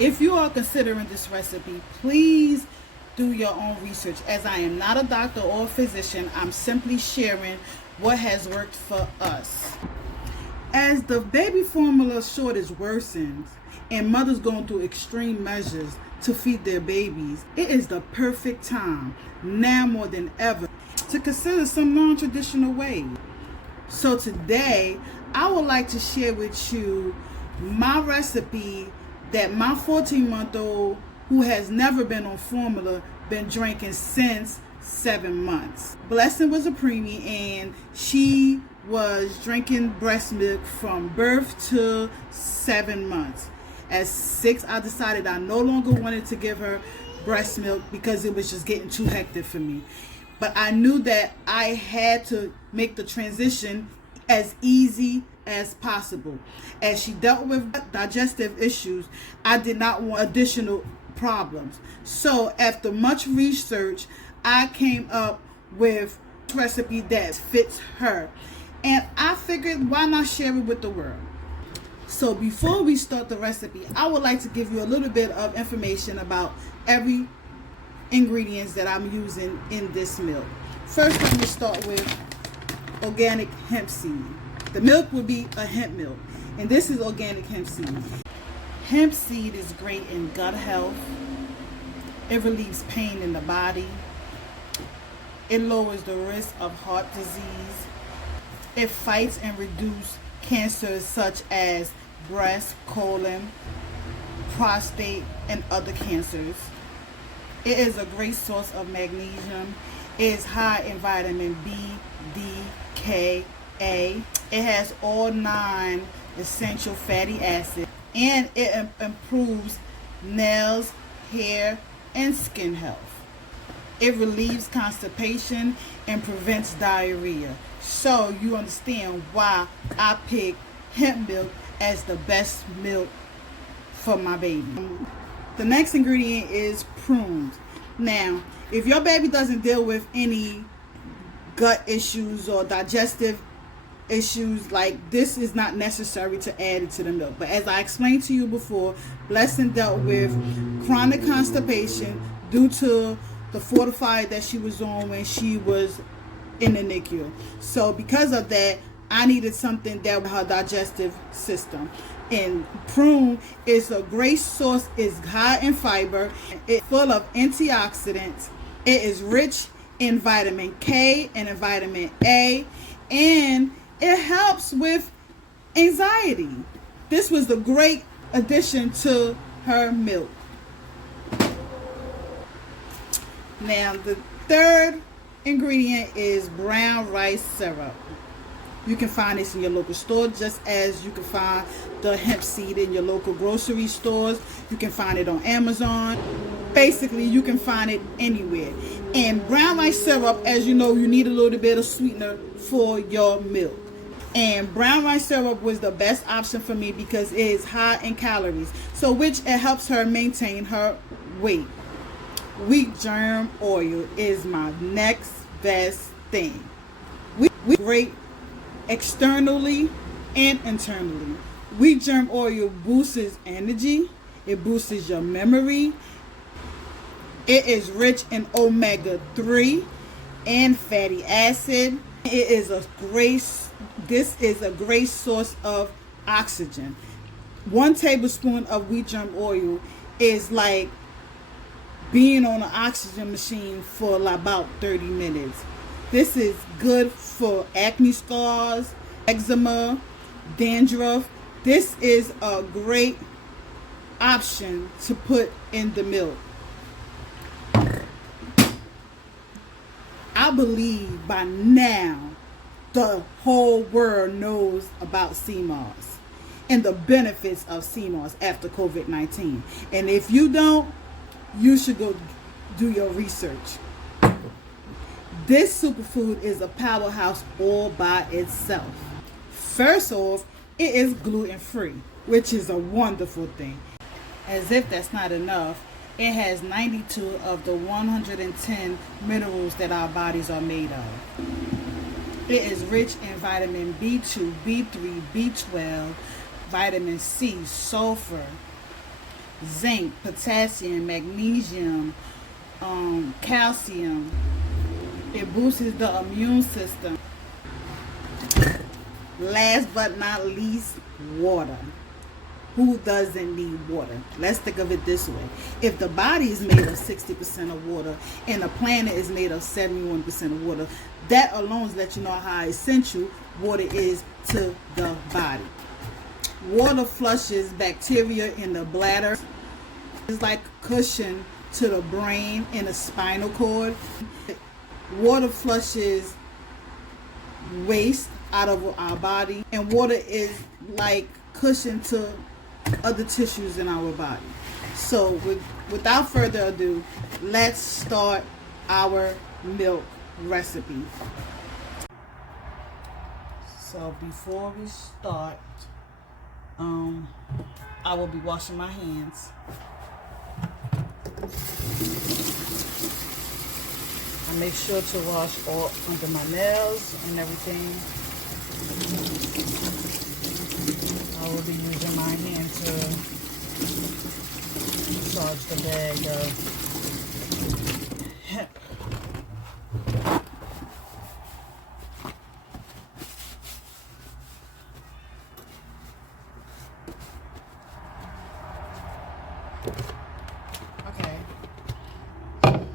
If you are considering this recipe, please do your own research. As I am not a doctor or a physician, I'm simply sharing what has worked for us. As the baby formula shortage worsens and mothers going through extreme measures to feed their babies, it is the perfect time, now more than ever, to consider some non-traditional ways. So today, I would like to share with you my recipe that my 14-month-old, who has never been on formula, been drinking since 7 months. Blessing was a preemie, and she was drinking breast milk from birth to 7 months. At 6, I decided I no longer wanted to give her breast milk because it was just getting too hectic for me. But I knew that I had to make the transition as easy as possible. As she dealt with digestive issues, I did not want additional problems. So after much research, I came up with a recipe that fits her. And I figured, why not share it with the world? So before we start the recipe, I would like to give you a little bit of information about every ingredients that I'm using in this milk. First, let me start with organic hemp seed. The milk will be a hemp milk, and this is organic hemp seed. Hemp seed is great in gut health. It relieves pain in the body. It lowers the risk of heart disease. It fights and reduces cancers such as breast, colon, prostate, and other cancers. It is a great source of magnesium. It is high in vitamin B, D, K, A. It has all 9 essential fatty acids, and it improves nails, hair, and skin health. It relieves constipation and prevents diarrhea. So you understand why I picked hemp milk as the best milk for my baby. The next ingredient is prunes. Now, if your baby doesn't deal with any gut issues or digestive issues, like, this is not necessary to add it to the milk. But as I explained to you before, Blessing dealt with chronic constipation due to the fortifier that she was on when she was in the NICU. So because of that, I needed something that with her digestive system. And prune is a great source. It's high in fiber. It's full of antioxidants. It is rich in vitamin K and in vitamin A. And it helps with anxiety. This was a great addition to her milk. Now, the third ingredient is brown rice syrup. You can find this in your local store, just as you can find the hemp seed in your local grocery stores. You can find it on Amazon. Basically, you can find it anywhere. And brown rice syrup, as you know, you need a little bit of sweetener for your milk. And brown rice syrup was the best option for me because it is high in calories, so which it helps her maintain her weight. Wheat germ oil is my next best thing. Wheat great externally and internally. Wheat germ oil boosts energy. It boosts your memory. It is rich in omega-3 and fatty acid. This is a great source of oxygen. 1 tablespoon of wheat germ oil is like being on an oxygen machine for about 30 minutes. This is good for acne scars, eczema, dandruff. This is a great option to put in the milk. I believe by now the whole world knows about CMOS and the benefits of CMOS after COVID-19. And if you don't, you should go do your research. This superfood is a powerhouse all by itself. First off, it is gluten-free, which is a wonderful thing. As if that's not enough, it has 92 of the 110 minerals that our bodies are made of. It is rich in vitamin B2, B3, B12, vitamin C, sulfur, zinc, potassium, magnesium, calcium. It boosts the immune system. Last but not least, water. Who doesn't need water? Let's think of it this way. If the body is made of 60% of water and the planet is made of 71% of water, that alone lets you know how essential water is to the body. Water flushes bacteria in the bladder. It's like a cushion to the brain and the spinal cord. Water flushes waste out of our body, and water is like cushion to other tissues in our body. So without further ado, let's start our milk recipe. So before we start, I will be washing my hands. I make sure to wash all under my nails and everything. I will be using my hand to massage the bag of hemp. Okay.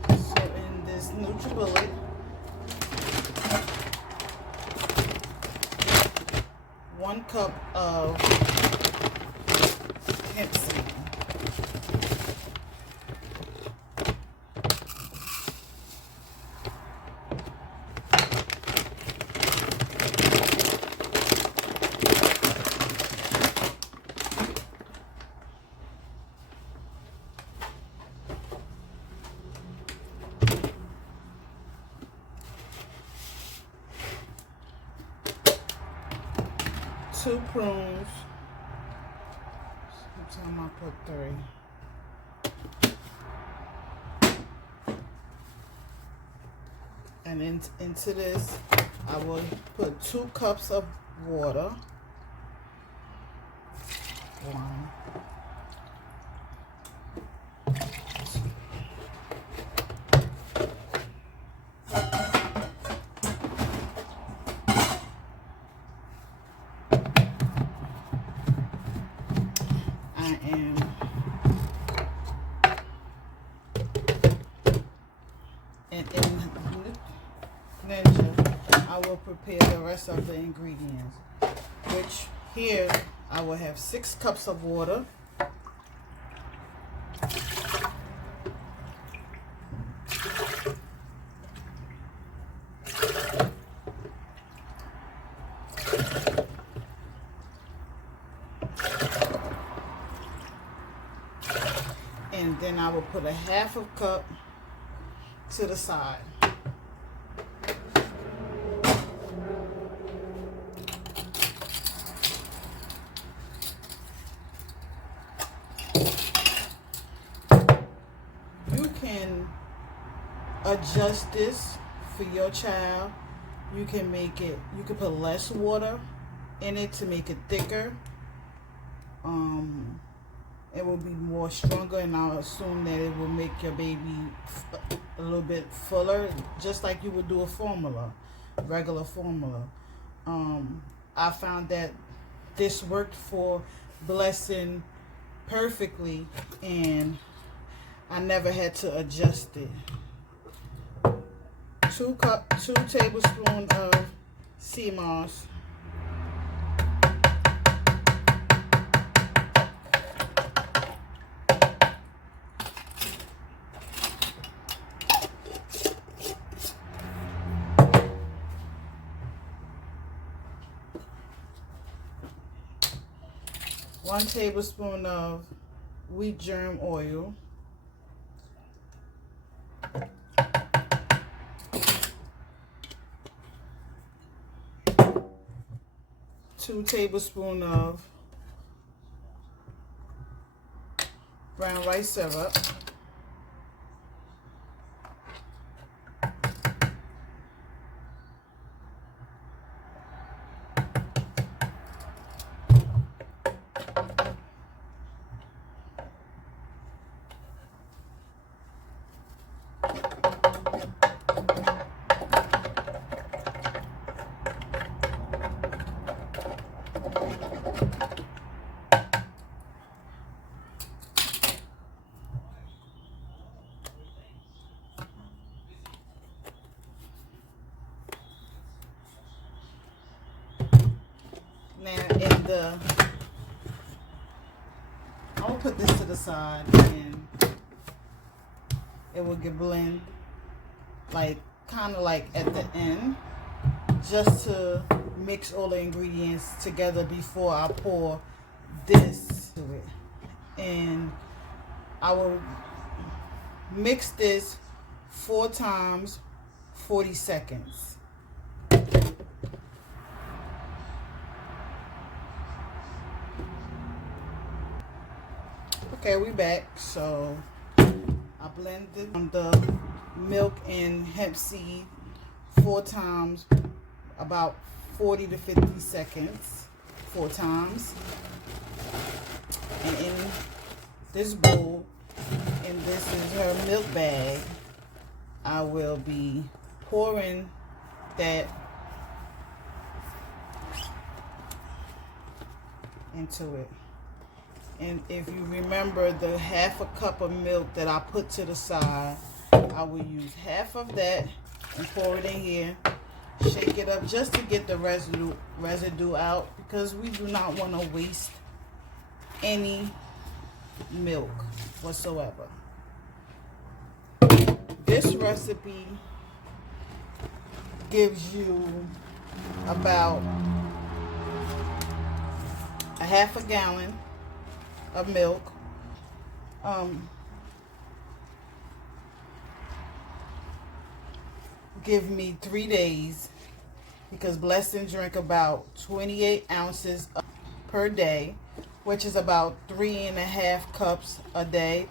So in this Nutritious, 1 cup of hemp seed. Two prunes. Sometimes I put 3. And into this, I will put 2 cups of water. 1. And in Ninja, I will prepare the rest of the ingredients, which here I will have 6 cups of water, and then I will put a 1/2 cup to the side. You can adjust this for your child. You can put less water in it to make it thicker. It will be more stronger, and I'll assume that it will make your baby a little bit fuller, just like you would do a formula, regular formula. I found that this worked for Blessing perfectly, and I never had to adjust it. 2 tablespoons of sea moss. 1 tablespoon of wheat germ oil. 2 tablespoons of brown rice syrup. 1 I'll put this to the side and it will get blend like kind of like at the end, just to mix all the ingredients together before I pour this to it. And I will mix this 4 times 40 seconds. Okay, we back. So I blended the milk and hemp seed 4 times, about 40 to 50 seconds, 4 times. And in this bowl, and this is her milk bag, I will be pouring that into it. And if you remember the half a cup of milk that I put to the side, I will use half of that and pour it in here. Shake it up just to get the residue out, because we do not want to waste any milk whatsoever. This recipe gives you about a half a gallon of milk. Give me 3 days, because Blessing drink about 28 ounces per day, which is about 3.5 cups a day,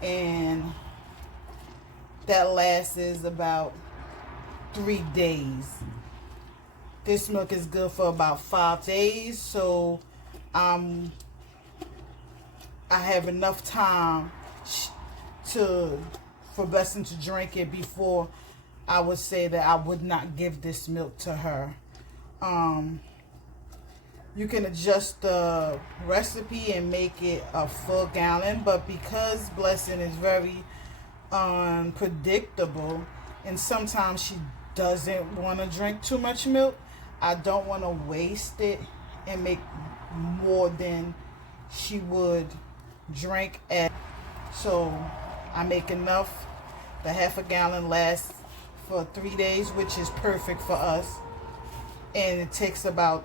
and that lasts about 3 days. This milk is good for about 5 days, so I have enough time for Blessing to drink it before I would say that I would not give this milk to her. You can adjust the recipe and make it a full gallon, but because Blessing is very unpredictable and sometimes she doesn't want to drink too much milk, I don't want to waste it and make more than she would drink so I make enough. The half a gallon lasts for 3 days, which is perfect for us, and it takes about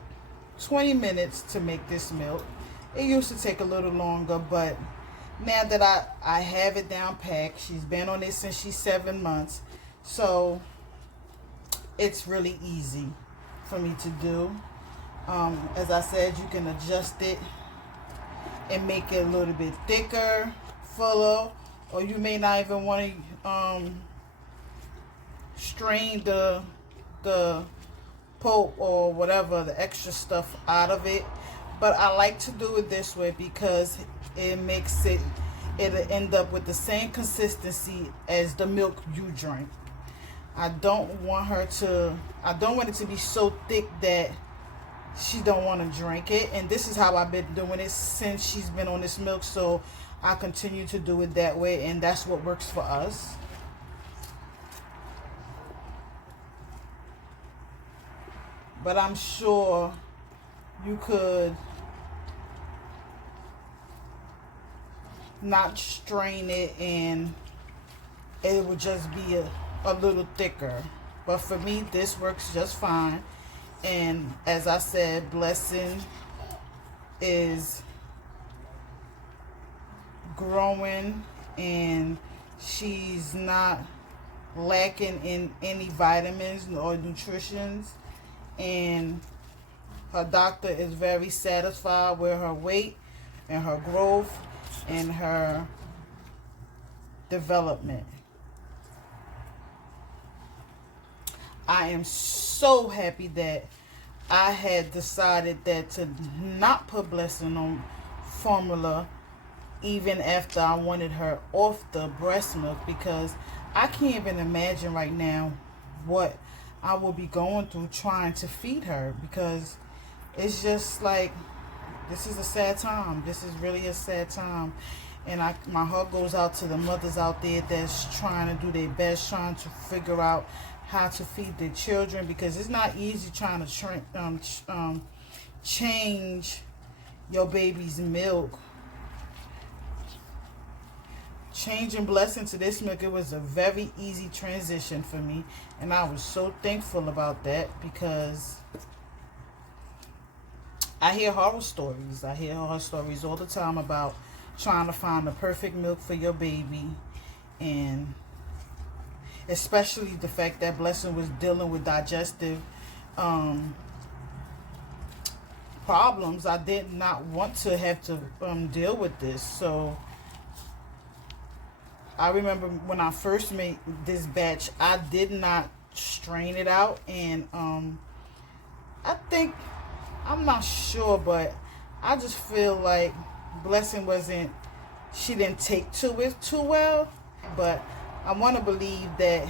20 minutes to make this milk. It used to take a little longer, but now that I have it down packed, she's been on it since she's 7 months, so it's really easy for me to do. As I said, you can adjust it and make it a little bit thicker, fuller, or you may not even want to strain the pulp or whatever, the extra stuff out of it. But I like to do it this way because it makes it'll end up with the same consistency as the milk you drink. I don't want it to be so thick that she don't want to drink it, and this is how I've been doing it since she's been on this milk, so I continue to do it that way, and that's what works for us. But I'm sure you could not strain it and it would just be a little thicker. But for me, this works just fine. And as I said, Blessing is growing and she's not lacking in any vitamins or nutritions, and her doctor is very satisfied with her weight and her growth and her development. I am so happy that I had decided that to not put Blessing on formula even after I wanted her off the breast milk, because I can't even imagine right now what I will be going through trying to feed her, because it's just like, this is a sad time. This is really a sad time. And my heart goes out to the mothers out there that's trying to do their best, trying to figure out how to feed their children, because it's not easy trying to change your baby's milk. Changing Blessing to this milk, it was a very easy transition for me, and I was so thankful about that, because I hear horror stories. I hear horror stories all the time about trying to find the perfect milk for your baby, and especially the fact that Blessing was dealing with digestive problems. I did not want to have to deal with this. So I remember when I first made this batch, I did not strain it out, and I think, I'm not sure, but I just feel like Blessing she didn't take to it too well. But I want to believe that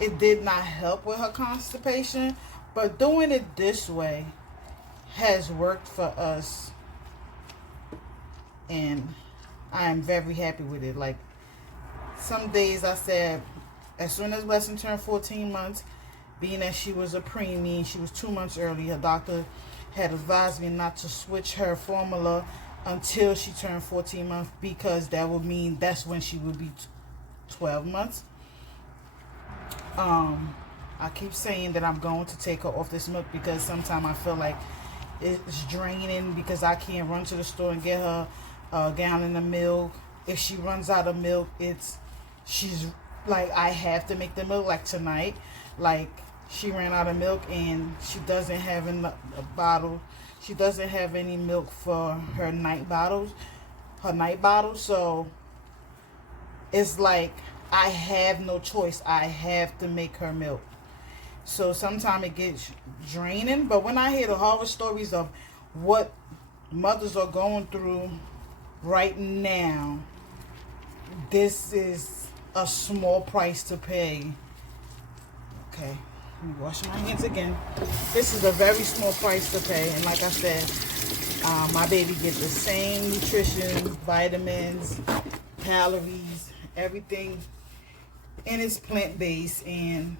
it did not help with her constipation. But doing it this way has worked for us, and I am very happy with it. Like, some days I said, as soon as Blessing turned 14 months, being that she was a preemie, she was 2 months early, her doctor had advised me not to switch her formula until she turned 14 months, because that would mean that's when she would be 12 months. I keep saying that I'm going to take her off this milk, because sometimes I feel like it's draining, because I can't run to the store and get her a gallon of milk. If she runs out of milk, she's like, I have to make the milk. Like tonight, like, she ran out of milk, and she doesn't have a bottle. She doesn't have any milk for her night bottles. So it's like, I have no choice. I have to make her milk. So sometimes it gets draining. But when I hear the horror stories of what mothers are going through right now, this is a small price to pay. Okay, let me wash my hands again. This is a very small price to pay. And like I said, my baby gets the same nutrition, vitamins, calories, everything, and it's plant-based, and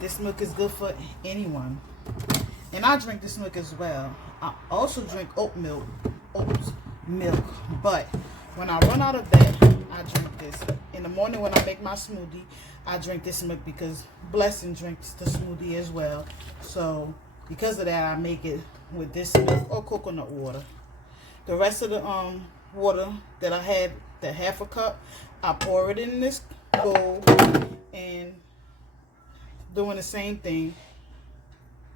this milk is good for anyone. And I drink this milk as well. I also drink oat milk, but when I run out of that, I drink this. In the morning when I make my smoothie, I drink this milk, because Blessing drinks the smoothie as well. So because of that, I make it with this milk or coconut water. The rest of the water that I had, the half a cup, I pour it in this bowl, and doing the same thing,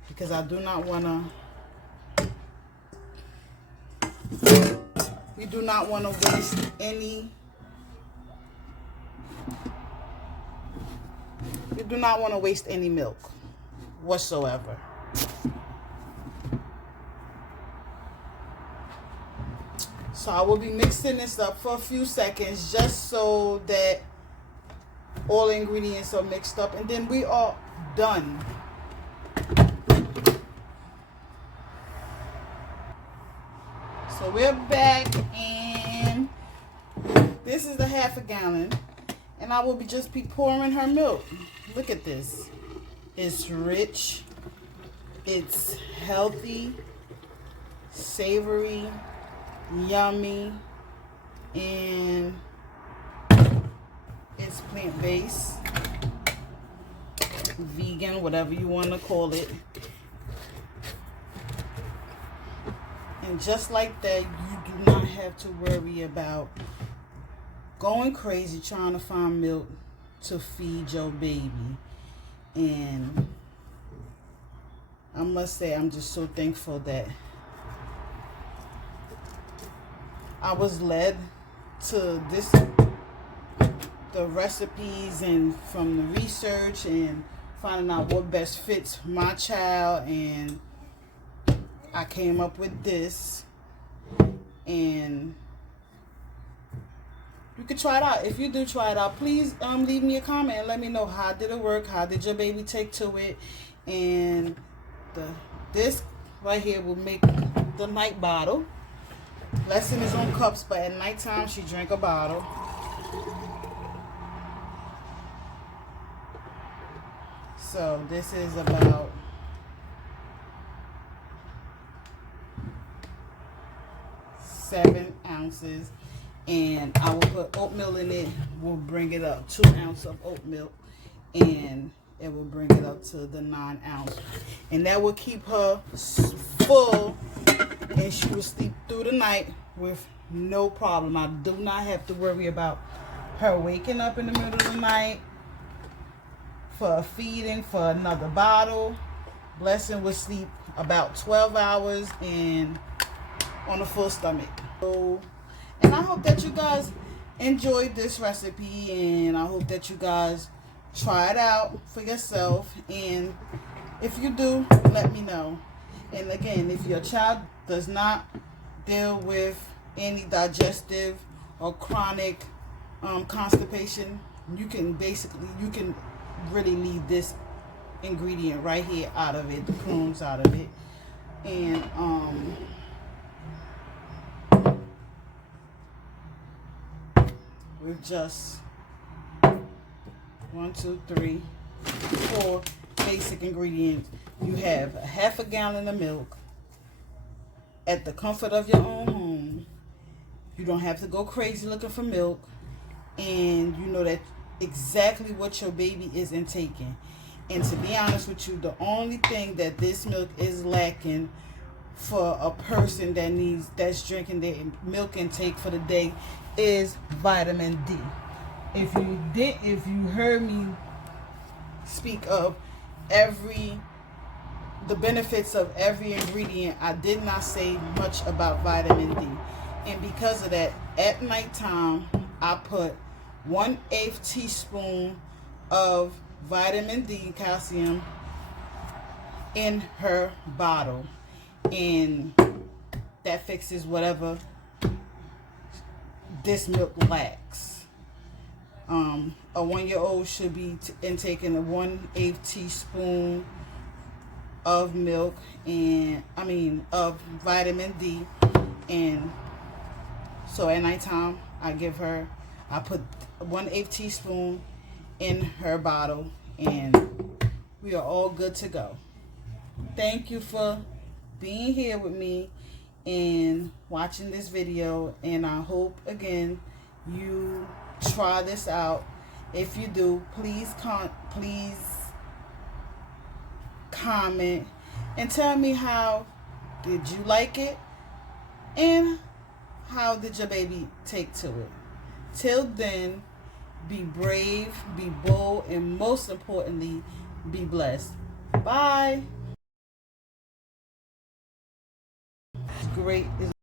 because I do not want to, we do not want to waste any, milk whatsoever. So I will be mixing this up for a few seconds, just so that all ingredients are mixed up, and then we are done. So we're back, and this is the half a gallon, and I will be pouring her milk. Look at this. It's rich, it's healthy, savory, yummy, and it's plant-based, vegan, whatever you want to call it. And just like that, you do not have to worry about going crazy trying to find milk to feed your baby. And I must say, I'm just so thankful that I was led to the recipes, and from the research and finding out what best fits my child, and I came up with this. And you can try it out. If you do try it out, please leave me a comment and let me know, how did it work, how did your baby take to it. And this right here will make the night bottle. Blessing is on cups, but at nighttime she drank a bottle. So this is about 7 ounces. And I will put oatmeal in it. We'll bring it up 2 ounces of oat milk, and it will bring it up to the 9 ounce. And that will keep her full, and she will sleep through the night with no problem. I do not have to worry about her waking up in the middle of the night for a feeding for another bottle. Blessing will sleep about 12 hours and on a full stomach. So, and I hope that you guys enjoyed this recipe, and I hope that you guys try it out for yourself. And if you do, let me know. And again, if your child does not deal with any digestive or chronic constipation, you can really leave this ingredient right here out of it, the prunes out of it. And with just 1, 2, 3, 4 basic ingredients, you have a half a gallon of milk at the comfort of your own home. You don't have to go crazy looking for milk, and you know that exactly what your baby is intaking. And to be honest with you, the only thing that this milk is lacking for a person that's drinking their milk intake for the day is vitamin D. If you heard me speak of the benefits of every ingredient, I did not say much about vitamin D. And because of that, at nighttime, I put 1/8 teaspoon of vitamin D, calcium, in her bottle. And that fixes whatever this milk lacks. A 1-year-old should be intaking a 1/8 teaspoon of milk, of vitamin D. And so at nighttime, I put 1/8 teaspoon in her bottle, and we are all good to go. Thank you for being here with me and watching this video, and I hope again you try this out. If you do, please comment and tell me how did you like it, and how did your baby take to it. Till then, be brave, be bold, and most importantly, be blessed. Bye. Great.